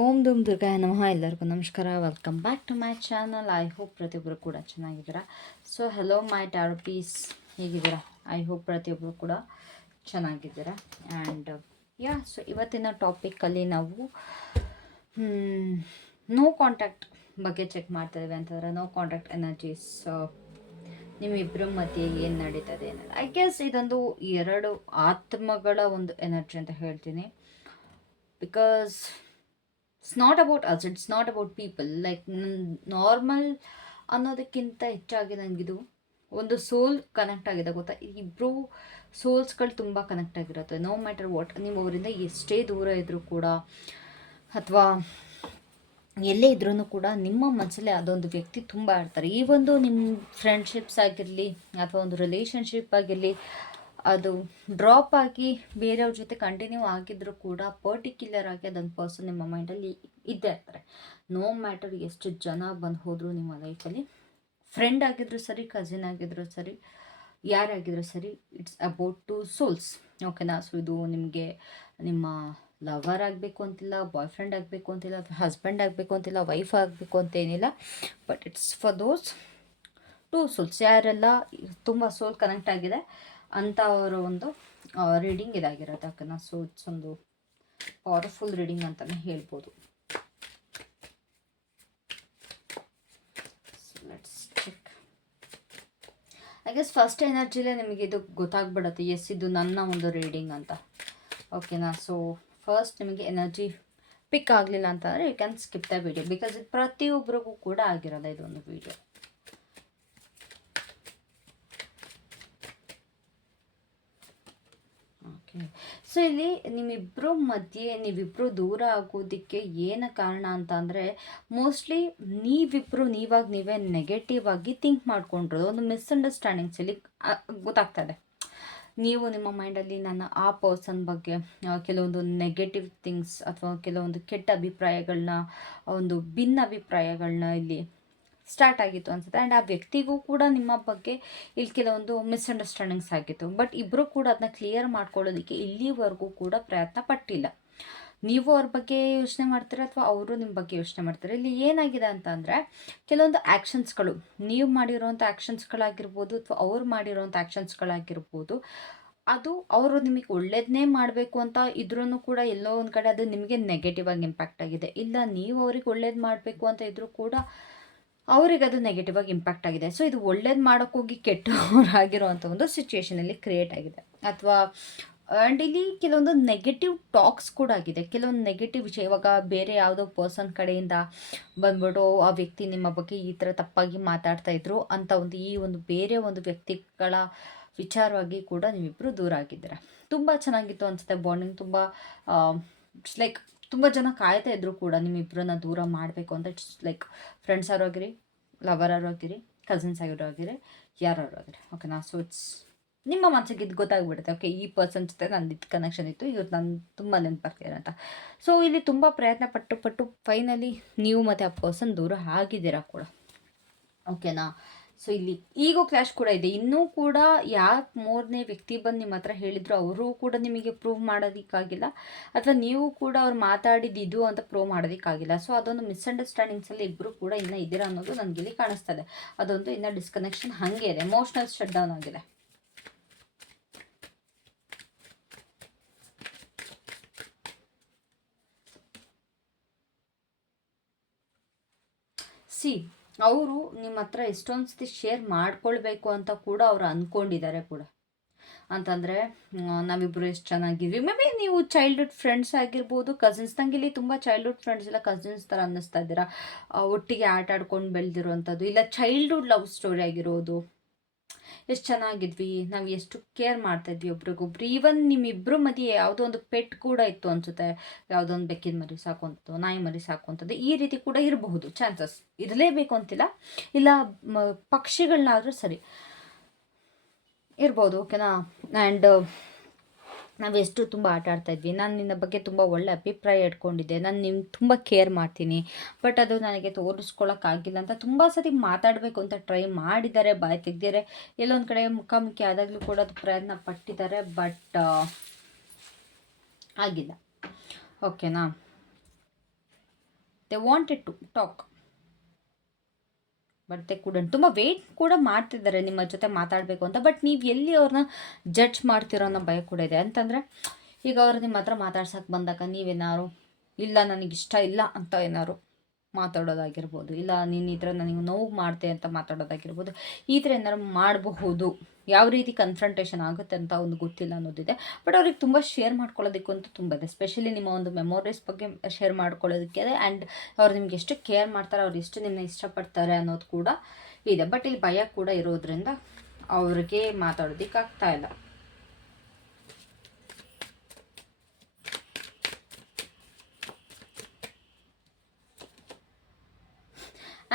ಓಂ ದುಮ್ ದುರ್ಗಾಯ ನಮಃ. ಎಲ್ಲರಿಗೂ ನಮಸ್ಕಾರ. Welcome back to my channel I hope ಪ್ರತಿಯೊಬ್ಬರು ಕೂಡ ಚೆನ್ನಾಗಿದ್ದೀರಾ? So hello my tarot peace ಹೇಗಿದ್ದೀರಾ? ಐ ಹೋಪ್ ಪ್ರತಿಯೊಬ್ಬರು ಕೂಡ ಚೆನ್ನಾಗಿದ್ದೀರಾ? ಆ್ಯಂಡ್ ಯಾ ಸೊ ಇವತ್ತಿನ ಟಾಪಿಕ್ಕಲ್ಲಿ ನಾವು ನೋ ಕಾಂಟ್ಯಾಕ್ಟ್ ಬಗ್ಗೆ ಚೆಕ್ ಮಾಡ್ತಾ ಇದ್ದೀವಿ ಅಂತಂದರೆ ನೋ ಕಾಂಟ್ಯಾಕ್ಟ್ ಎನರ್ಜೀಸ್ ನಿಮ್ಮಿಬ್ಬರ ಮಧ್ಯೆ ಏನು ನಡೀತದೆ ಅನ್ನೋದು. ಐ ಗೆಸ್ ಇದೊಂದು ಎರಡು ಆತ್ಮಗಳ ಒಂದು ಎನರ್ಜಿ ಅಂತ ಹೇಳ್ತೀನಿ. Because it's not about us it's not about people like normal ಅನ್ನೋದಕ್ಕಿಂತ ಹೆಚ್ಚಾಗಿ ನನಗಿದು ಒಂದು ಸೋಲ್ ಕನೆಕ್ಟ್ ಆಗಿದೆ ಗೊತ್ತಾ? ಇಬ್ಬರು ಸೋಲ್ಸ್ಗಳು ತುಂಬ ಕನೆಕ್ಟ್ ಆಗಿರುತ್ತೆ. ನೋ ಮ್ಯಾಟರ್ ವಾಟ್ ನೀವು ಅವರಿಂದ ಎಷ್ಟೇ ದೂರ ಇದ್ದರೂ ಕೂಡ ಅಥವಾ ಎಲ್ಲೇ ಇದ್ರೂ ಕೂಡ ನಿಮ್ಮ ಮನಸ್ಸಲ್ಲೇ ಅದೊಂದು ವ್ಯಕ್ತಿ ತುಂಬ ಆಡ್ತಾರೆ ಈ ಒಂದು ನಿಮ್ಮ ಫ್ರೆಂಡ್ಶಿಪ್ಸ್ ಆಗಿರಲಿ ಅಥವಾ ಒಂದು ರಿಲೇಷನ್ಶಿಪ್ ಆಗಿರಲಿ ಅದು ಡ್ರಾಪ್ ಆಗಿ ಬೇರೆಯವ್ರ ಜೊತೆ ಕಂಟಿನ್ಯೂ ಆಗಿದ್ರು ಕೂಡ ಪರ್ಟಿಕ್ಯುಲರ್ ಆಗಿ ಅದೊಂದು ಪರ್ಸನ್ ನಿಮ್ಮ ಮೈಂಡಲ್ಲಿ ಇದ್ದೇ ಇರ್ತಾರೆ. ನೋ ಮ್ಯಾಟರ್ ಎಷ್ಟು ಜನ ಬಂದು ಹೋದರೂ ನಿಮ್ಮ ಲೈಫಲ್ಲಿ ಫ್ರೆಂಡ್ ಆಗಿದ್ರು ಸರಿ ಕಸಿನ್ ಆಗಿದ್ರು ಸರಿ ಯಾರಾಗಿದ್ರು ಸರಿ ಇಟ್ಸ್ ಅಬೌಟ್ ಟು ಸೋಲ್ಸ್ ಓಕೆನಾ ಸೊ ಇದು ನಿಮಗೆ ನಿಮ್ಮ ಲವರ್ ಆಗಬೇಕು ಅಂತಿಲ್ಲ ಬಾಯ್ ಫ್ರೆಂಡ್ ಆಗಬೇಕು ಅಂತಿಲ್ಲ ಹಸ್ಬೆಂಡ್ ಆಗಬೇಕು ಅಂತಿಲ್ಲ ವೈಫ್ ಆಗಬೇಕು ಅಂತ ಏನಿಲ್ಲ. But it's for those two souls ಯಾರೆಲ್ಲ, ತುಂಬ ಸೋಲ್ ಕನೆಕ್ಟ್ ಆಗಿದೆ. ಅಂಥವರ ಒಂದು ರೀಡಿಂಗ್ ಇದಾಗಿರುತ್ತೆ ಯಾಕಂದ್ರೆ ಸೊ ಇಟ್ಸ್ ಒಂದು. ಪವರ್ಫುಲ್ ರೀಡಿಂಗ್ ಅಂತಲೇ ಹೇಳ್ಬೋದು. ಐ ಗೆಸ್ ಫಸ್ಟ್ ಎನರ್ಜಿಲೇ ನಿಮಗೆ ಇದು ಗೊತ್ತಾಗ್ಬಿಡತ್ತೆ. ಎಸ್ ಇದು ನನ್ನ ಒಂದು ರೀಡಿಂಗ್ ಅಂತ. ಓಕೆನಾ ಸೊ ಫಸ್ಟ್ ನಿಮಗೆ ಎನರ್ಜಿ ಪಿಕ್ ಆಗಲಿಲ್ಲ ಅಂತಂದರೆ you can skip the video because ಇದು ಪ್ರತಿಯೊಬ್ಬರಿಗೂ ಕೂಡ ಆಗಿರೋಲ್ಲ ಇದೊಂದು ವಿಡಿಯೋ ಸೊ ಇಲ್ಲಿ ನಿಮ್ಮಿಬ್ಬರು ಮಧ್ಯೆ ನೀವಿಬ್ಬರು ದೂರ ಆಗೋದಕ್ಕೆ ಏನು ಕಾರಣ ಅಂತ ಅಂದರೆ ಮೋಸ್ಟ್ಲಿ ನೀವಿಬ್ಬರು ನೀವಾಗ ನೀವೇ ನೆಗೆಟಿವ್ ಆಗಿ ಥಿಂಕ್ ಮಾಡ್ಕೊಂಡಿರೋದು, ಒಂದು ಮಿಸ್ಅಂಡರ್ಸ್ಟ್ಯಾಂಡಿಂಗ್ಸ್ ಇಲ್ಲಿ ಗೊತ್ತಾಗ್ತದೆ. ನೀವು ನಿಮ್ಮ ಮೈಂಡಲ್ಲಿ ನನ್ನ ಆ ಪರ್ಸನ್ ಬಗ್ಗೆ ಕೆಲವೊಂದು ನೆಗೆಟಿವ್ ಥಿಂಗ್ಸ್ ಅಥವಾ ಕೆಲವೊಂದು ಕೆಟ್ಟ ಅಭಿಪ್ರಾಯಗಳನ್ನ ಒಂದು ಭಿನ್ನ ಅಭಿಪ್ರಾಯಗಳನ್ನ ಇಲ್ಲಿ ಸ್ಟಾರ್ಟ್ ಆಗಿತ್ತು ಅನ್ಸುತ್ತೆ. ಆ್ಯಂಡ್ ಆ ವ್ಯಕ್ತಿಗೂ ಕೂಡ ನಿಮ್ಮ ಬಗ್ಗೆ ಇಲ್ಲಿ ಕೆಲವೊಂದು ಮಿಸ್ಅಂಡರ್ಸ್ಟ್ಯಾಂಡಿಂಗ್ಸ್ ಆಗಿತ್ತು. ಬಟ್ ಇಬ್ಬರು ಕೂಡ ಅದನ್ನ ಕ್ಲಿಯರ್ ಮಾಡ್ಕೊಳ್ಳೋದಕ್ಕೆ ಇಲ್ಲಿವರೆಗೂ ಕೂಡ ಪ್ರಯತ್ನ ಪಟ್ಟಿಲ್ಲ. ನೀವು ಅವ್ರ ಬಗ್ಗೆ ಯೋಚನೆ ಮಾಡ್ತೀರಾ ಅಥವಾ ಅವರು ನಿಮ್ಮ ಬಗ್ಗೆ ಯೋಚನೆ ಮಾಡ್ತಾರೆ? ಇಲ್ಲಿ ಏನಾಗಿದೆ ಅಂತ ಅಂದರೆ, ಕೆಲವೊಂದು ಆ್ಯಕ್ಷನ್ಸ್ಗಳು ನೀವು ಮಾಡಿರೋವಂಥ ಆ್ಯಕ್ಷನ್ಸ್ಗಳಾಗಿರ್ಬೋದು ಅಥವಾ ಅವ್ರು ಮಾಡಿರೋವಂಥ ಆ್ಯಕ್ಷನ್ಸ್ಗಳಾಗಿರ್ಬೋದು ಅದು ಅವರು ನಿಮಗೆ ಒಳ್ಳೇದನ್ನೇ ಮಾಡಬೇಕು ಅಂತ ಇದ್ರೂ ಕೂಡ ಎಲ್ಲೋ ಒಂದು ಕಡೆ ಅದು ನಿಮಗೆ ನೆಗೆಟಿವ್ ಆಗಿ ಇಂಪ್ಯಾಕ್ಟ್ ಆಗಿದೆ. ಇಲ್ಲ, ನೀವು ಅವ್ರಿಗೆ ಒಳ್ಳೇದು ಮಾಡಬೇಕು ಅಂತ ಇದ್ರೂ ಕೂಡ ಅವ್ರಿಗೆ ಅದು ನೆಗೆಟಿವ್ ಆಗಿ ಇಂಪ್ಯಾಕ್ಟ್ ಆಗಿದೆ. ಸೊ ಇದು ಒಳ್ಳೇದು ಮಾಡೋಕ್ಕೋಗಿ ಕೆಟ್ಟವರಾಗಿರುವಂಥ ಒಂದು ಸಿಚುಯೇಷನಲ್ಲಿ ಕ್ರಿಯೇಟ್ ಆಗಿದೆ. ಅಥವಾ ಆ್ಯಂಡ್ ಇಲ್ಲಿ ಕೆಲವೊಂದು ನೆಗೆಟಿವ್ ಟಾಕ್ಸ್ ಕೂಡ ಆಗಿದೆ. ಕೆಲವೊಂದು ನೆಗೆಟಿವ್ ವಿಷಯ, ಇವಾಗ ಬೇರೆ ಯಾವುದೋ ಪರ್ಸನ್ ಕಡೆಯಿಂದ ಬಂದ್ಬಿಟ್ಟು ಆ ವ್ಯಕ್ತಿ ನಿಮ್ಮ ಬಗ್ಗೆ ಈ ಥರ ತಪ್ಪಾಗಿ ಮಾತಾಡ್ತಾ ಇದ್ರು ಅಂತ ಒಂದು ಈ ಒಂದು ಬೇರೆ ಒಂದು ವ್ಯಕ್ತಿಗಳ ವಿಚಾರವಾಗಿ ಕೂಡ ನೀವಿಬ್ಬರು ದೂರ ಆಗಿದ್ದೀರ? ತುಂಬ ಚೆನ್ನಾಗಿತ್ತು ಅನಿಸುತ್ತೆ. ಬಾಂಡಿಂಗ್ ತುಂಬ ಇಟ್ಸ್ ಲೈಕ್ ತುಂಬ ಜನ ಕಾಯ್ತಾ ಇದ್ರು ಕೂಡ ನಿಮ್ಮಿಬ್ಬರನ್ನ ದೂರ ಮಾಡಬೇಕು ಅಂತ. ಇಟ್ಸ್ ಲೈಕ್ ಫ್ರೆಂಡ್ಸ್ ಯಾರು ಆಗಿರಿ ಲವರ್ ಆಗಿರಿ ಕಸಿನ್ಸ್ ಆಗಿರೋ ಆಗಿರಿ ಯಾರು ಆಗಿರಿ. ಓಕೆನಾ ಸೊ ಇಟ್ಸ್ ನಿಮ್ಮ ಮನಸ್ಸಿಗೆ ಇದು ಗೊತ್ತಾಗ್ಬಿಡುತ್ತೆ. ಓಕೆ ಈ ಪರ್ಸನ್ ಜೊತೆ ನಂದು ಇದು ಕನೆಕ್ಷನ್ ಇತ್ತು ಇವತ್ತು ನಾನು ತುಂಬ ನೆನಪಾಗ್ತಿದೆ ಅಂತ. ಸೊ ಇಲ್ಲಿ ತುಂಬ ಪ್ರಯತ್ನ ಪಟ್ಟು ಪಟ್ಟು ಫೈನಲಿ ನೀವು ಮತ್ತು ಆ ಪರ್ಸನ್ ದೂರ ಆಗಿದ್ದೀರಾ ಕೂಡ. ಓಕೆನಾ ಸೊ ಇಲ್ಲಿ ಈಗ ಕ್ಲಾಶ್ ಕೂಡ ಇದೆ. ಇನ್ನೂ ಕೂಡ ಯಾಕೆ ಮೂರನೇ ವ್ಯಕ್ತಿ ಬಂದು ನಿಮ್ಮ ಹತ್ರ ಹೇಳಿದ್ರು ಅವರು ಕೂಡ ನಿಮಗೆ ಪ್ರೂವ್ ಮಾಡೋದಕ್ಕಾಗಿಲ್ಲ. ಅಥವಾ ನೀವು ಕೂಡ ಅವ್ರು ಮಾತಾಡಿದ್ದು ಅಂತ ಪ್ರೂವ್ ಮಾಡೋದಕ್ಕಾಗಿಲ್ಲ. ಸೊ ಅದೊಂದು ಮಿಸ್ಅಂಡರ್ಸ್ಟ್ಯಾಂಡಿಂಗ್ಸಲ್ಲಿ ಇಬ್ಬರು ಕೂಡ ಇನ್ನೂ ಇದ್ದೀರಾ ಅನ್ನೋದು ನನಗೆ ಇಲ್ಲಿ ಕಾಣಿಸ್ತದೆ. ಅದೊಂದು ಇನ್ನೂ ಡಿಸ್ಕನೆಕ್ಷನ್ ಹಾಗೆ ಇದೆ. ಎಮೋಷ್ನಲ್ ಶಟ್ ಡೌನ್ ಆಗಿದೆ. ಸಿ ಅವರು ನಿಮ್ಮ ಹತ್ರ ಎಷ್ಟೊಂದು ಸತಿ ಶೇರ್ ಮಾಡ್ಕೊಳ್ಬೇಕು ಅಂತ ಕೂಡ ಅವ್ರು ಅಂದ್ಕೊಂಡಿದ್ದಾರೆ ಕೂಡ. ಅಂತಂದರೆ ನಾವಿಬ್ಬರು ಎಷ್ಟು ಚೆನ್ನಾಗಿದ್ವಿ. ಮೇ ಬಿ ನೀವು ಚೈಲ್ಡ್ಹುಡ್ ಫ್ರೆಂಡ್ಸ್ ಆಗಿರ್ಬೋದು ಕಸಿನ್ಸ್ ನಂಗೆ ಇಲ್ಲಿ ತುಂಬ ಚೈಲ್ಡ್ಹುಡ್ ಫ್ರೆಂಡ್ಸ್ ಎಲ್ಲ ಕಸಿನ್ಸ್ ಥರ ಅನ್ನಿಸ್ತಾ ಇದ್ದೀರಾ. ಒಟ್ಟಿಗೆ ಆಟ ಆಡ್ಕೊಂಡು ಬೆಳೆದಿರುವಂಥದ್ದು, ಇಲ್ಲ ಚೈಲ್ಡ್ಹುಡ್ ಲವ್ ಸ್ಟೋರಿ ಆಗಿರೋದು. ಎಷ್ಟು ಚೆನ್ನಾಗಿದ್ವಿ, ನಾವು ಎಷ್ಟು ಕೇರ್ ಮಾಡ್ತಾಯಿದ್ವಿ ಒಬ್ರಿಗೊಬ್ರು. ಈವನ್ ನಿಮ್ಮಿಬ್ಬರು ಮಧ್ಯೆ ಯಾವುದೋ ಒಂದು ಪೆಟ್ ಕೂಡ ಇತ್ತು ಅನಿಸುತ್ತೆ. ಯಾವುದೋ ಒಂದು ಬೆಕ್ಕಿನ ಮರಿ ಸಾಕುವಂಥದ್ದು, ನಾಯಿ ಮರಿ ಸಾಕುವಂಥದ್ದು, ಈ ರೀತಿ ಕೂಡ ಇರಬಹುದು. ಚಾನ್ಸಸ್ ಇರಲೇಬೇಕು ಅಂತಿಲ್ಲ. ಇಲ್ಲ ಪಕ್ಷಿಗಳನ್ನಾದರೂ ಸರಿ ಇರ್ಬೋದು ಓಕೆನಾ ಆ್ಯಂಡ್ ನಾವು ಎಷ್ಟು ತುಂಬ ಆಟ ಆಡ್ತಾಯಿದ್ವಿ ನಾನು ನಿನ್ನ ಬಗ್ಗೆ ತುಂಬ ಒಳ್ಳೆ ಅಭಿಪ್ರಾಯ ಇಟ್ಕೊಂಡಿದ್ದೆ. ನಾನು ನಿಮ್ಮ ತುಂಬ ಕೇರ್ ಮಾಡ್ತೀನಿ. ಬಟ್ ಅದು ನನಗೆ ತೋರಿಸ್ಕೊಳ್ಳೋಕ್ಕಾಗಿಲ್ಲ ಅಂತ ತುಂಬ ಸತಿ ಮಾತಾಡಬೇಕು ಅಂತ ಟ್ರೈ ಮಾಡಿದ್ದಾರೆ. ಬಾಯಿ ತೆಗ್ದಿದ್ದಾರೆ ಎಲ್ಲೊಂದು ಕಡೆ ಮುಖಾಮುಖಿ ಆದಾಗಲೂ ಕೂಡ ಅದು ಪ್ರಯತ್ನ ಪಟ್ಟಿದ್ದಾರೆ. ಬಟ್ ಆಗಿಲ್ಲ. ಓಕೆನಾ they wanted to talk but ಕೂಡ ಕುಡಂಟ್ ತುಂಬ ವೇಟ್ ಕೂಡ ಮಾಡ್ತಿದ್ದಾರೆ ನಿಮ್ಮ ಜೊತೆ ಮಾತಾಡಬೇಕು ಅಂತ. ಬಟ್ ನೀವು ಎಲ್ಲಿ ಅವ್ರನ್ನ ಜಡ್ಜ್ ಮಾಡ್ತಿರೋ ಅನ್ನೋ ಭಯ ಕೂಡ ಇದೆ. ಅಂತಂದರೆ, ಈಗ ಅವ್ರು ನಿಮ್ಮ ಹತ್ರ ಮಾತಾಡ್ಸೋಕೆ ಬಂದಾಗ ನೀವೇನಾದ್ರು, ಇಲ್ಲ, ನನಗಿಷ್ಟ ಇಲ್ಲ ಅಂತ ಏನಾರು ಮಾತಾಡೋದಾಗಿರ್ಬೋದು. ಇಲ್ಲ, ನೀನು ಈ ಥರ ನನಗೆ ನೋವು ಮಾಡ್ತೆ ಅಂತ ಮಾತಾಡೋದಾಗಿರ್ಬೋದು. ಈ ಥರ ಏನಾರು ಮಾಡಬಹುದು. ಯಾವ ರೀತಿ ಕನ್ಫ್ರಂಟೇಷನ್ ಆಗುತ್ತೆ ಅಂತ ಒಂದು ಗೊತ್ತಿಲ್ಲ ಅನ್ನೋದಿದೆ. ಬಟ್ ಅವ್ರಿಗೆ ತುಂಬ ಶೇರ್ ಮಾಡ್ಕೊಳ್ಳೋದಕ್ಕಂತೂ ತುಂಬ ಇದೆ. ಸ್ಪೆಷಲಿ ನಿಮ್ಮ ಒಂದು ಮೆಮೊರೀಸ್ ಬಗ್ಗೆ ಶೇರ್ ಮಾಡ್ಕೊಳ್ಳೋದಕ್ಕೆ ಇದೆ. ಆ್ಯಂಡ್ ಅವ್ರು ನಿಮ್ಗೆ ಎಷ್ಟು ಕೇರ್ ಮಾಡ್ತಾರೆ, ಅವ್ರು ಎಷ್ಟು ನಿಮ್ಮನ್ನ ಇಷ್ಟಪಡ್ತಾರೆ ಅನ್ನೋದು ಕೂಡ ಇದೆ. ಬಟ್ ಇಲ್ಲಿ ಭಯ ಕೂಡ ಇರೋದ್ರಿಂದ ಅವ್ರಿಗೆ ಮಾತಾಡೋದಕ್ಕಾಗ್ತಾ ಇಲ್ಲ.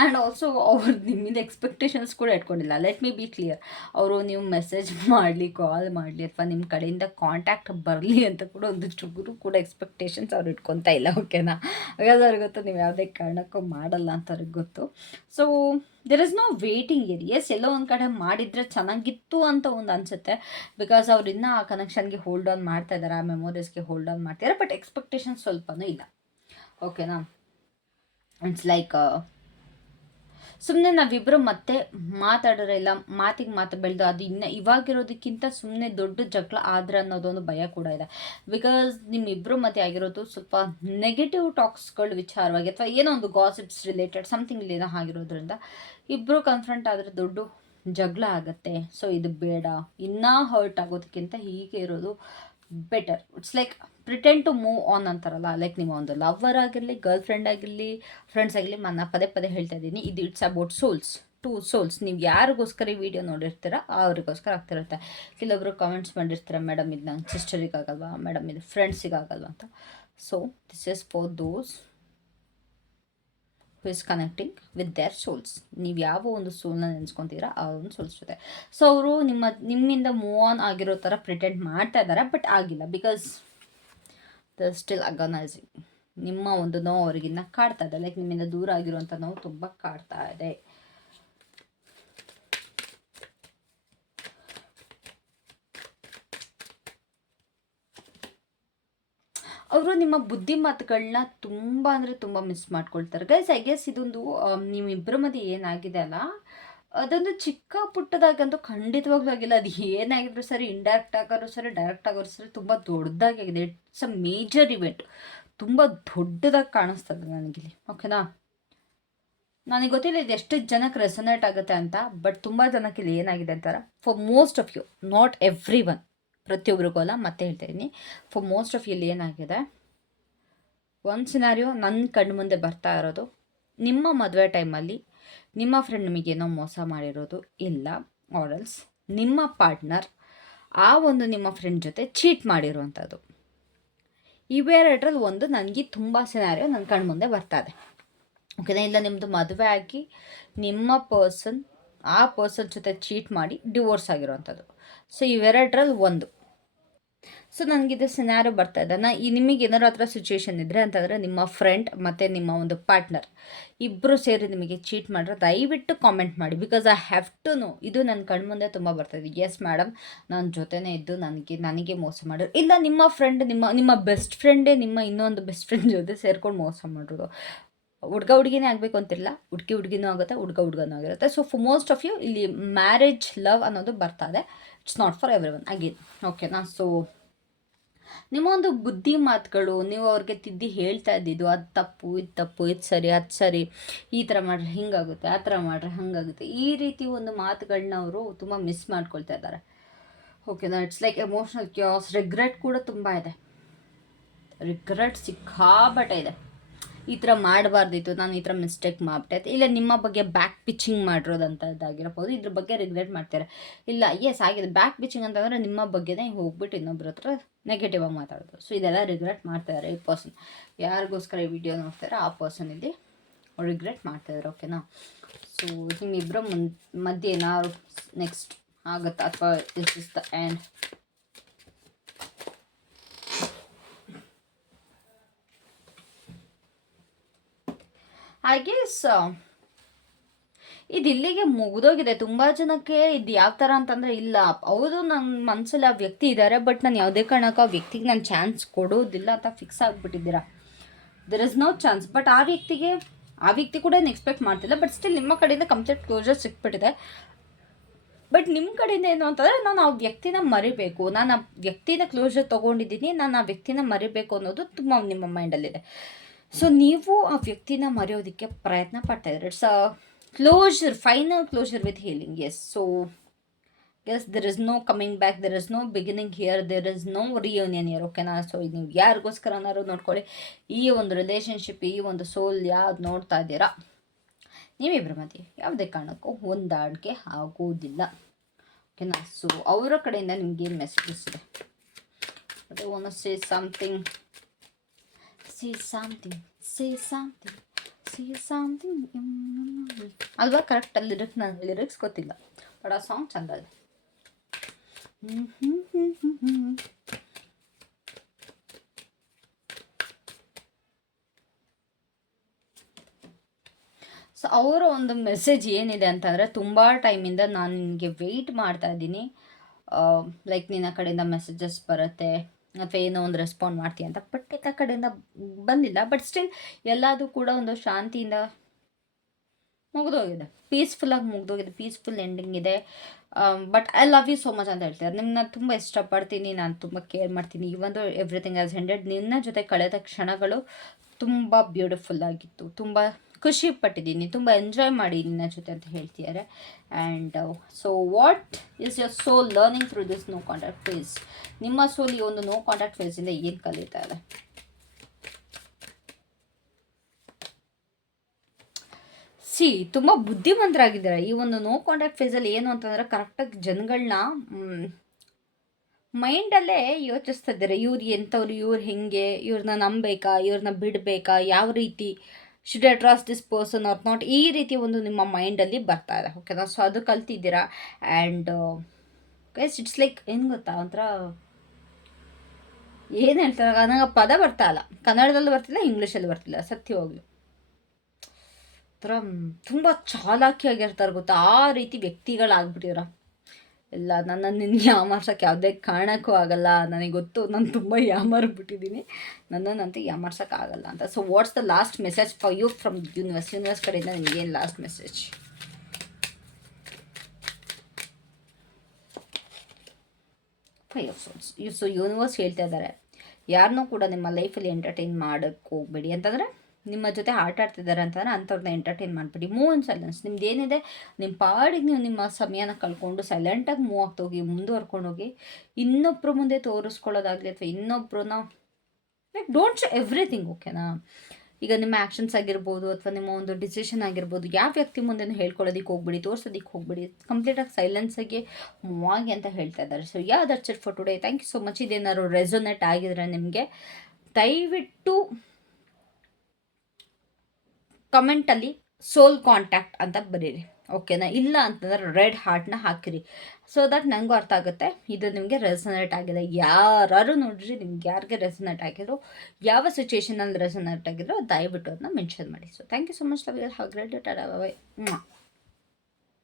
ಆ್ಯಂಡ್ ಆಲ್ಸೋ ಅವ್ರು ನಿಮ್ಮಿಂದ ಎಕ್ಸ್ಪೆಕ್ಟೇಷನ್ಸ್ ಕೂಡ ಇಟ್ಕೊಂಡಿಲ್ಲ. ಲೆಟ್ ಮಿ ಬಿ ಕ್ಲಿಯರ್ ಅವರು ನೀವು ಮೆಸೇಜ್ ಮಾಡಲಿ ಕಾಲ್ ಮಾಡಲಿ, ಅಥವಾ ನಿಮ್ಮ ಕಡೆಯಿಂದ ಕಾಂಟ್ಯಾಕ್ಟ್ ಬರಲಿ ಅಂತ ಕೂಡ ಒಂದು ಚೂರು ಕೂಡ ಎಕ್ಸ್ಪೆಕ್ಟೇಷನ್ಸ್ ಅವ್ರು ಇಟ್ಕೊತಾ ಇಲ್ಲ ಓಕೆನಾ ಹಾಗಾದ್ರೆ ಅವ್ರಿಗೆ ಗೊತ್ತು, ನೀವು ಯಾವುದೇ ಕಾರಣಕ್ಕೂ ಮಾಡಲ್ಲ ಅಂತ ಅವ್ರಿಗೆ ಗೊತ್ತು. So there is no waiting ಇರ್ ಎಸ್ ಎಲ್ಲೋ ಒಂದು ಕಡೆ ಮಾಡಿದರೆ ಚೆನ್ನಾಗಿತ್ತು ಅಂತ ಒಂದು ಅನಿಸುತ್ತೆ. ಬಿಕಾಸ್ ಅವ್ರು ಇನ್ನೂ ಆ ಕನೆಕ್ಷನ್ಗೆ ಹೋಲ್ಡ್ ಆನ್ ಮಾಡ್ತಾ ಇದ್ದಾರೆ ಆ ಮೆಮೊರೀಸ್ಗೆ ಹೋಲ್ಡ್ ಆನ್ ಮಾಡ್ತಿದ್ದಾರೆ ಬಟ್ ಎಕ್ಸ್ಪೆಕ್ಟೇಷನ್ ಸ್ವಲ್ಪನೂ ಇಲ್ಲ. ಓಕೆನಾ ಇಟ್ಸ್ ಲೈಕ್ ಸುಮ್ಮನೆ ನಾವಿಬ್ಬರು ಮತ್ತೆ ಮಾತಾಡೋರೆಲ್ಲ ಮಾತಿಗೆ ಮಾತು ಬೆಳೆದು ಅದು ಇನ್ನು ಇವಾಗಿರೋದಕ್ಕಿಂತ ಸುಮ್ಮನೆ ದೊಡ್ಡ ಜಗಳ ಆದ್ರೆ ಅನ್ನೋದೊಂದು ಭಯ ಕೂಡ ಇದೆ. ಬಿಕಾಸ್ ನಿಮ್ಮಿಬ್ಬರು ಮತ್ತೆ ಆಗಿರೋದು ಸ್ವಲ್ಪ ನೆಗೆಟಿವ್ ಟಾಕ್ಸ್ಗಳ ವಿಚಾರವಾಗಿ ಅಥವಾ ಏನೋ ಒಂದು ಗಾಸಿಪ್ಸ್ ರಿಲೇಟೆಡ್ ಸಮಥಿಂಗ್ ಏನೋ ಆಗಿರೋದ್ರಿಂದ ಇಬ್ಬರು ಕನ್ಫ್ರಂಟ್ ಆದರೆ ದೊಡ್ಡ ಜಗಳ ಆಗುತ್ತೆ. ಸೊ ಇದು ಬೇಡ, ಇನ್ನೂ ಹರ್ಟ್ ಆಗೋದಕ್ಕಿಂತ ಹೀಗೆ ಇರೋದು better it's like pretend to move on ಅಂತಾರಲ್ಲ ಲೈಕ್ ನಿಮ್ಮ ಒಂದು ಲವರ್ ಆಗಿರಲಿ ಗರ್ಲ್ ಫ್ರೆಂಡ್ ಆಗಿರಲಿ ಫ್ರೆಂಡ್ಸ್ ಆಗಿರಲಿ ನಾನು ಪದೇ ಪದೇ ಹೇಳ್ತಾ ಇದ್ದೀನಿ. ಇದು it's about souls to souls ನೀವು ಯಾರಿಗೋಸ್ಕರ ಈ ವಿಡಿಯೋ ನೋಡಿರ್ತೀರ, ಅವ್ರಿಗೋಸ್ಕರ ಆಗ್ತಿರುತ್ತೆ. ಕೆಲವೊಬ್ರು ಕಮೆಂಟ್ಸ್ ಮಾಡಿರ್ತೀರ ಮೇಡಮ್, ಇದು ನಂಗೆ ಸಿಸ್ಟರಿಗಾಗಲ್ವಾ ಮೇಡಮ್, ಇದು ಫ್ರೆಂಡ್ಸಿಗಾಗಲ್ವಾ ಅಂತ. So this is for those who is connecting with their souls ನೀವು ಯಾವ ಒಂದು ಸೋಲ್ನ ನೆನೆಸ್ಕೊತೀರಾ, ಆ ಒಂದು ಸೋಲ್ಸ್ ಜೊತೆ. ಸೊ ಅವರು ನಿಮ್ಮ, ನಿಮ್ಮಿಂದ ಮೂವ್ ಆನ್ ಆಗಿರೋ ಥರ ಪ್ರಿಟೆಂಡ್ ಮಾಡ್ತಾ ಇದ್ದಾರೆ ಬಟ್ ಆಗಿಲ್ಲ. ಬಿಕಾಸ್ ದ ಸ್ಟಿಲ್ ಅಗನೈಸಿಂಗ್ ನಿಮ್ಮ ಒಂದು ನೋವು ಅವರಿಗಿನ್ನ ಕಾಡ್ತಾ ಇದೆ. ಲೈಕ್ ನಿಮ್ಮಿಂದ ದೂರ ಆಗಿರುವಂಥ ನೋವು ತುಂಬ ಕಾಡ್ತಾ ಇದೆ. ಅವರು ನಿಮ್ಮ ಬುದ್ಧಿ ಮಾತುಗಳನ್ನ ತುಂಬ ಅಂದರೆ ತುಂಬ ಮಿಸ್ ಮಾಡ್ಕೊಳ್ತಾರೆ. ಗೈಸ್ ಐ ಗೆಸ್ ಇದೊಂದು ನಿಮ್ಮಿಬ್ಬರ ಮಧ್ಯೆ ಏನಾಗಿದೆ ಅಲ್ಲ? ಅದೊಂದು ಚಿಕ್ಕ ಪುಟ್ಟದಾಗಂತೂ ಖಂಡಿತವಾಗ್ಲೂ ಆಗಿಲ್ಲ. ಅದು ಏನಾಗಿದ್ರು ಸರಿ ಇಂಡೈರೆಕ್ಟ್ ಆಗೋರು ಸರಿ ಡೈರೆಕ್ಟ್ ಆಗೋರು ಸರಿ ತುಂಬ ದೊಡ್ಡದಾಗಿ ಆಗಿದೆ. ಇಟ್ಸ್ ಅ ಮೇಜರ್ ಇವೆಂಟ್ ತುಂಬ ದೊಡ್ಡದಾಗಿ ಕಾಣಿಸ್ತದೆ ನನಗಿಲ್ಲಿ. ಓಕೆನಾ ನನಗೆ ಗೊತ್ತಿಲ್ಲ ಇದು ಎಷ್ಟು ಜನಕ್ಕೆ ರೆಸೊನೇಟ್ ಆಗುತ್ತೆ ಅಂತ ಬಟ್ ತುಂಬ ಜನಕ್ಕೆ ಇಲ್ಲಿ ಏನಾಗಿದೆ ಅಂತಾರೆ for most of you not everyone ಪ್ರತಿಯೊಬ್ಬರಿಗೂ ಅಲ್ಲ, ಮತ್ತೆ ಹೇಳ್ತಾ ಇದ್ದೀನಿ. ಫಾರ್ ಮೋಸ್ಟ್ ಆಫ್ ಇಲ್ಲಿ ಏನಾಗಿದೆ ಒಂದು ಸಿನಾರಿಯೋ ನನ್ನ ಕಣ್ಣು ಮುಂದೆ ಬರ್ತಾ ಇರೋದು. ನಿಮ್ಮ ಮದುವೆ ಟೈಮಲ್ಲಿ ನಿಮ್ಮ ಫ್ರೆಂಡ್ ನಿಮಗೇನೋ ಮೋಸ ಮಾಡಿರೋದು ಇಲ್ಲ ಆರಲ್ಸ್ ನಿಮ್ಮ ಪಾರ್ಟ್ನರ್ ಆ ಒಂದು ನಿಮ್ಮ ಫ್ರೆಂಡ್ ಜೊತೆ ಚೀಟ್ ಮಾಡಿರುವಂಥದ್ದು ಇವೆರಡರಲ್ಲಿ ಒಂದು ನನಗೆ ತುಂಬ ಸಿನಾರಿಯೋ ನನ್ನ ಕಣ್ಣು ಮುಂದೆ ಬರ್ತಾ ಇದೆ. ಓಕೆನಾ ಇಲ್ಲ ನಿಮ್ಮದು ಮದುವೆ ಆಗಿ ನಿಮ್ಮ ಪರ್ಸನ್ ಆ ಪರ್ಸನ್ ಜೊತೆ ಚೀಟ್ ಮಾಡಿ ಡಿವೋರ್ಸ್ ಆಗಿರುವಂಥದ್ದು ಸೊ ಇವೆರಡರಲ್ಲಿ ಒಂದು. ಸೊ ನನಗಿದು ಸಿನಾರೋ ಬರ್ತಾ ಇದೆ. ನಾ ಈ ನಿಮಗೆ ಏನಾರು ಹತ್ರ ಸಿಚುವೇಶನ್ ಇದ್ದರೆ ಅಂತಂದರೆ ನಿಮ್ಮ ಫ್ರೆಂಡ್ ಮತ್ತು ನಿಮ್ಮ ಒಂದು ಪಾರ್ಟ್ನರ್ ಇಬ್ಬರು ಸೇರಿ ನಿಮಗೆ ಚೀಟ್ ಮಾಡಿದ್ರೆ ದಯವಿಟ್ಟು ಕಾಮೆಂಟ್ ಮಾಡಿ. Because I have to know ಇದು ನನ್ನ ಕಣ್ಮುಂದೆ ತುಂಬ ಬರ್ತಾಯಿದೆ ಎಸ್ ಮೇಡಮ್ ನನ್ನ ಜೊತೆನೇ ಇದ್ದು ನನಗೆ ನನಗೆ ಮೋಸ ಮಾಡಿದ್ರು ಇಲ್ಲ, ನಿಮ್ಮ ಫ್ರೆಂಡ್ ನಿಮ್ಮ ನಿಮ್ಮ ಬೆಸ್ಟ್ ಫ್ರೆಂಡೇ ನಿಮ್ಮ ಇನ್ನೊಂದು ಬೆಸ್ಟ್ ಫ್ರೆಂಡ್ ಜೊತೆ ಸೇರ್ಕೊಂಡು ಮೋಸ ಮಾಡೋದು ಹುಡ್ಗ ಹುಡುಗಿನೇ ಆಗಬೇಕು ಅಂತಿಲ್ಲ ಹುಡುಗಿ ಹುಡುಗಿನೂ ಆಗುತ್ತೆ, ಹುಡ್ಗ ಹುಡುಗನೂ ಆಗಿರುತ್ತೆ. So for most of you ಇಲ್ಲಿ ಮ್ಯಾರೇಜ್ ಲವ್ ಅನ್ನೋದು ಬರ್ತಾ ಇದೆ. It's not for everyone again ಓಕೆನಾ ಸೊ ನಿಮ್ಮ ಒಂದು ಬುದ್ಧಿ ಮಾತುಗಳು, ನೀವು ಅವ್ರಿಗೆ ತಿದ್ದಿ ಹೇಳ್ತಾ ಇದ್ದಿದ್ದು, ಅದು ತಪ್ಪು, ಇದು ತಪ್ಪು, ಇದು ಸರಿ, ಅದು ಸರಿ, ಈ ಥರ ಮಾಡ್ರೆ ಹಿಂಗಾಗುತ್ತೆ, ಆ ಥರ ಮಾಡ್ರೆ ಹಾಗಾಗುತ್ತೆ, ಈ ರೀತಿ ಒಂದು ಮಾತುಗಳನ್ನ ಅವರು ತುಂಬ ಮಿಸ್ ಮಾಡ್ಕೊಳ್ತಾ ಇದ್ದಾರೆ. Okay it's like emotional cause regret ಕೂಡ ತುಂಬ ಇದೆ. ರಿಗ್ರೆಟ್ ಸಿಕ್ಕಾಬಟ್ಟೆ ಇದೆ. ಈ ಥರ ಮಾಡಬಾರ್ದಿತ್ತು, ನಾನು ಈ ಥರ ಮಿಸ್ಟೇಕ್ ಮಾಡ್ಬಿಟ್ಟೆ. ಇಲ್ಲ, ನಿಮ್ಮ ಬಗ್ಗೆ ಬ್ಯಾಕ್ ಪಿಚ್ಚಿಂಗ್ ಮಾಡಿರೋದಂಥದ್ದಾಗಿರ್ಬೋದು ಇದ್ರ ಬಗ್ಗೆ ರಿಗ್ರೆಟ್ ಮಾಡ್ತಾರೆ. ಇಲ್ಲ ಎಸ್ ಆಗಿದೆ. ಬ್ಯಾಕ್ ಪಿಚ್ಚಿಂಗ್ ಅಂತಂದರೆ ನಿಮ್ಮ ಬಗ್ಗೆನೇ ಹೋಗ್ಬಿಟ್ಟು ಇನ್ನೊಬ್ರ ಹತ್ರ ನೆಗೆಟಿವ್ ಆಗಿ ಮಾತಾಡೋದು. ಸೊ ಇದೆಲ್ಲ ರಿಗ್ರೆಟ್ ಮಾಡ್ತಾಯಿದ್ದಾರೆ ಈ ಪರ್ಸನ್ ಯಾರಿಗೋಸ್ಕರ ಈ ವಿಡಿಯೋ ನೋಡ್ತಾರೆ ಆ ಪರ್ಸನ್ ಇಲ್ಲಿ ರಿಗ್ರೆಟ್ ಮಾಡ್ತಾಯಿದ್ದಾರೆ ಓಕೆನಾ ಸೊ ನಿಮ್ಮಿಬ್ಬರ ಮಧ್ಯೆ ಏನಾದ್ರು ನೆಕ್ಸ್ಟ್ ಆಗುತ್ತಾ ಅಥವಾ is is the and I guess ಇದು ಇಲ್ಲಿಗೆ ಮುಗಿದೋಗಿದೆ. ತುಂಬ ಜನಕ್ಕೆ ಇದು ಯಾವ ಥರ ಅಂತಂದರೆ ಇಲ್ಲ. ಹೌದು ನನ್ನ ಮನಸ್ಸಲ್ಲಿ ಆ ವ್ಯಕ್ತಿ ಇದ್ದಾರೆ ಬಟ್ ನಾನು ಯಾವುದೇ ಕಾರಣಕ್ಕೂ ಆ ವ್ಯಕ್ತಿಗೆ ನಾನು ಚಾನ್ಸ್ ಕೊಡೋದಿಲ್ಲ ಅಂತ fix ಆಗಿಬಿಟ್ಟಿದ್ದೀರಾ? There is no chance but ಆ ವ್ಯಕ್ತಿಗೆ, ಆ ವ್ಯಕ್ತಿ ಕೂಡ ಏನು ಎಕ್ಸ್ಪೆಕ್ಟ್ ಮಾಡ್ತಿಲ್ಲ. ಬಟ್ ಸ್ಟಿಲ್ ನಿಮ್ಮ ಕಡೆಯಿಂದ ಕಂಪ್ಲೀಟ್ ಕ್ಲೋಸರ್ ಸಿಕ್ಬಿಟ್ಟಿದೆ. ಬಟ್ ನಿಮ್ಮ ಕಡೆಯಿಂದ ಏನು ಅಂತಂದರೆ ನಾನು ಆ ವ್ಯಕ್ತಿನ ಮರಿಬೇಕು. ನಾನು ಆ ವ್ಯಕ್ತಿನ ಕ್ಲೋಸರ್ ತೊಗೊಂಡಿದ್ದೀನಿ. ನಾನು ಆ ವ್ಯಕ್ತಿನ ಮರಿಬೇಕು ಅನ್ನೋದು ತುಂಬ ನಿಮ್ಮ ಮೈಂಡಲ್ಲಿದೆ ಸೊ ನೀವು ಆ ವ್ಯಕ್ತಿನ ಮರೆಯೋದಕ್ಕೆ ಪ್ರಯತ್ನ ಪಡ್ತಾ ಇದ್ರೆ it's a closure final closure with healing as so as there is no coming back there is no beginning here there is no reunion here ಓಕೆನಾ ಸೊ ನೀವು ಅನ್ನೋರು ನೋಡ್ಕೊಳ್ಳಿ. ಈ ಒಂದು ರಿಲೇಷನ್ಶಿಪ್ ಈ ಒಂದು ಸೋಲ್ ಯಾವ್ದು ನೋಡ್ತಾ ಇದ್ದೀರಾ? ನೀವಿಬ್ಬರ ಮಧ್ಯೆ ಯಾವುದೇ ಕಾರಣಕ್ಕೂ ಹೊಂದಾಣಿಕೆ ಆಗೋದಿಲ್ಲ. ಓಕೆನಾ ಸೊ ಅವರ ಕಡೆಯಿಂದ ನಿಮ್ಗೆ ಏನು ಮೆಸೇಜಸ್ ಇದೆ ಅದೇ one say something say something, say something, say something. ಅಲ್ವಾ ಕರೆಕ್ಟ್ ಅಲ್ಲಿ ಲಿರಿಕ್ಸ್ ನಾನು ಲಿರಿಕ್ಸ್ ಗೊತ್ತಿಲ್ಲ. ಬಟ್ ಆ ಸಾಂಗ್ ಚಂದ ಇದೆ. ಸೊ ಅವರ ಒಂದು ಮೆಸೇಜ್ ಏನಿದೆ ಅಂತಂದರೆ ತುಂಬ ಟೈಮಿಂದ ನಾನು ನಿನಗೆ ವೆಯ್ಟ್ ಮಾಡ್ತಾ ಇದ್ದೀನಿ. ಲೈಕ್ ನಿನ್ನ ಕಡೆಯಿಂದ ಮೆಸೇಜಸ್ ಬರುತ್ತೆ. ಅಥವಾ ಏನೋ ಒಂದು ರೆಸ್ಪಾಂಡ್ ಮಾಡ್ತೀಯ ಅಂತ. ಬಟ್ ಕಡೆಯಿಂದ ಬಂದಿಲ್ಲ. ಬಟ್ ಸ್ಟಿಲ್ ಎಲ್ಲದು ಕೂಡ ಒಂದು ಶಾಂತಿಯಿಂದ ಮುಗಿದೋಗಿದೆ. ಪೀಸ್ಫುಲ್ಲಾಗಿ ಮುಗಿದೋಗಿದೆ. ಪೀಸ್ಫುಲ್ ಎಂಡಿಂಗ್ ಇದೆ. But I love you so much ಅಂತ ಹೇಳ್ತಾರೆ ನಿಮ್ಮನ್ನ ತುಂಬ ಇಷ್ಟಪಡ್ತೀನಿ. ನಾನು ತುಂಬ ಕೇರ್ ಮಾಡ್ತೀನಿ. ಒಂದು ಎವ್ರಿಥಿಂಗ್ ಆಸ್ ಹೆಂಡೆಡ್ ನಿನ್ನ ಜೊತೆ ಕಳೆದ ಕ್ಷಣಗಳು ತುಂಬ ಬ್ಯೂಟಿಫುಲ್ ಆಗಿತ್ತು. ತುಂಬ ಖುಷಿ ಪಟ್ಟಿದ್ದೀನಿ, ತುಂಬ ಎಂಜಾಯ್ ಮಾಡಿ ನಿನ್ನ ಜೊತೆ ಅಂತ ಹೇಳ್ತಿದ್ದಾರೆ and so what is your so learning through this no contact phase ನಿಮ್ಮ ಸೋಲ್ ಈ ಒಂದು ನೋ ಕಾಂಟ್ಯಾಕ್ಟ್ ಫೇಸಿಂದ ಏನು ಕಲಿತಾ ಇದೆ? ಸಿ ತುಂಬ ಬುದ್ಧಿವಂತರಾಗಿದ್ದಾರೆ. ಈ ಒಂದು ನೋ ಕಾಂಟ್ಯಾಕ್ಟ್ ಫೇಸಲ್ಲಿ ಏನು ಅಂತಂದರೆ ಕರೆಕ್ಟಾಗಿ ಜನಗಳನ್ನ ಮೈಂಡಲ್ಲೇ ಯೋಚಿಸ್ತಾ ಇದ್ದಾರೆ. ಇವ್ರು ಎಂಥವ್ರು, ಇವ್ರು ಹೆಂಗೆ, ಇವ್ರನ್ನ ನಂಬೇಕಾ ಇವ್ರನ್ನ ಬಿಡಬೇಕಾ, ಯಾವ ರೀತಿ should I trust this person or not ಈ ರೀತಿ ಒಂದು ನಿಮ್ಮ ಮೈಂಡಲ್ಲಿ ಬರ್ತಾ ಇದೆ. ಓಕೆನಾ ಸೊ ಅದು ಕಲ್ತಿದ್ದೀರಾ? ಆ್ಯಂಡ್ ಗೈಸ್ ಇಟ್ಸ್ ಲೈಕ್ ಏನು ಗೊತ್ತಾ? ಒಂಥರ ಏನು ಹೇಳ್ತಾರೆ? ನನಗೆ ಪದ ಬರ್ತಾ ಇಲ್ಲ. ಕನ್ನಡದಲ್ಲೂ ಬರ್ತಿಲ್ಲ, ಇಂಗ್ಲೀಷಲ್ಲಿ ಬರ್ತಿಲ್ಲ. ಸತ್ಯವಾಗ್ಲು ಒಂಥರ ತುಂಬ ಚಾಲಾಕಿಯಾಗಿರ್ತಾರೆ ಗೊತ್ತಾ? ಆ ರೀತಿ ವ್ಯಕ್ತಿಗಳಾಗ್ಬಿಟ್ಟಿರ ಇಲ್ಲ ನನ್ನ ನಿನ್ನ ಯಾಮಾರ್ಸೋಕ್ಕೆ ಯಾವುದೇ ಕಾರಣಕ್ಕೂ ಆಗಲ್ಲ. ನನಗೆ ಗೊತ್ತು, ನಾನು ತುಂಬ ಯಾಮಾರ್ಬಿಟ್ಟಿದ್ದೀನಿ. ನನ್ನನ್ನಂತೂ ಯಾಮಾರ್ಸೋಕ್ಕಾಗಲ್ಲ ಅಂತ. So what's the last message for you from universe universe ಕಡೆಯಿಂದ ಏನು last message five of swords so universe ಹೇಳ್ತಾ ಇದ್ದಾರೆ. ಯಾರನ್ನೂ ಕೂಡ ನಿಮ್ಮ ಲೈಫಲ್ಲಿ ಎಂಟರ್ಟೈನ್ ಮಾಡೋಕ್ಕೆ ಹೋಗ್ಬೇಡಿ ಅಂತಂದರೆ ನಿಮ್ಮ ಜೊತೆ ಆಟ ಆಡ್ತಿದ್ದಾರೆ ಅಂತಂದರೆ ಅಂಥವ್ರನ್ನ ಎಂಟರ್ಟೈನ್ ಮಾಡಿಬಿಡಿ. ಮೂವ್ ಇನ್ ಸೈಲೆನ್ಸ್ ನಿಮ್ದು ಏನಿದೆ ನಿಮ್ಮ ಪಾಡಿಗೆ ನೀವು ನಿಮ್ಮ ಸಮಯನ ಕಳ್ಕೊಂಡು ಸೈಲೆಂಟಾಗಿ ಮೂವ್ ಆಗ್ತೋಗಿ ಮುಂದುವರ್ಕೊಂಡು ಹೋಗಿ ಇನ್ನೊಬ್ಬರ ಮುಂದೆ ತೋರಿಸ್ಕೊಳ್ಳೋದಾಗಲಿ ಅಥವಾ ಇನ್ನೊಬ್ಬರನ್ನ ಲೈಕ್ ಡೋಂಟ್ ಶೋ ಎವ್ರಿಥಿಂಗ್ ಓಕೆನಾ ಈಗ ನಿಮ್ಮ ಆ್ಯಕ್ಷನ್ಸ್ ಆಗಿರ್ಬೋದು ಅಥವಾ ನಿಮ್ಮ ಒಂದು ಡಿಸಿಷನ್ ಆಗಿರ್ಬೋದು, ಯಾವ ವ್ಯಕ್ತಿ ಮುಂದೆ ಹೇಳ್ಕೊಳ್ಳೋದಕ್ಕೆ ಹೋಗ್ಬಿಡಿ ತೋರ್ಸೋದಕ್ಕೆ ಹೋಗ್ಬಿಡಿ. ಕಂಪ್ಲೀಟಾಗಿ ಸೈಲೆನ್ಸಾಗಿ ಮೂವ್ ಆಗಿ ಅಂತ ಹೇಳ್ತಾ ಇದ್ದಾರೆ. So yeah that's it for today thank you so much ಇದೇನಾದ್ರು resonate ಆಗಿದ್ರೆ ನಿಮಗೆ, ದಯವಿಟ್ಟು ಕಮೆಂಟಲ್ಲಿ ಸೋಲ್ ಕಾಂಟ್ಯಾಕ್ಟ್ ಅಂತ ಬರೀರಿ. ಓಕೆನಾ ಇಲ್ಲ ಅಂತಂದ್ರೆ ರೆಡ್ ಹಾರ್ಟ್ನ ಹಾಕಿರಿ. ಸೊ ದಟ್ ನನಗೂ ಅರ್ಥ ಆಗುತ್ತೆ. ಇದು ನಿಮಗೆ ರೆಸನೇಟ್ ಆಗಿದೆ. ಯಾರು ನೋಡ್ರಿ, ನಿಮ್ಗೆ ಯಾರಿಗೆ ರೆಸನೇಟ್ ಆಗಿದ್ರು ಯಾವ ಸಿಚುವೇಶನಲ್ಲಿ ರೆಸನೇಟ್ ಆಗಿದ್ರು ದಯವಿಟ್ಟು ಅದನ್ನ ಮೆನ್ಷನ್ ಮಾಡಿ. So thank you so much love you have great bye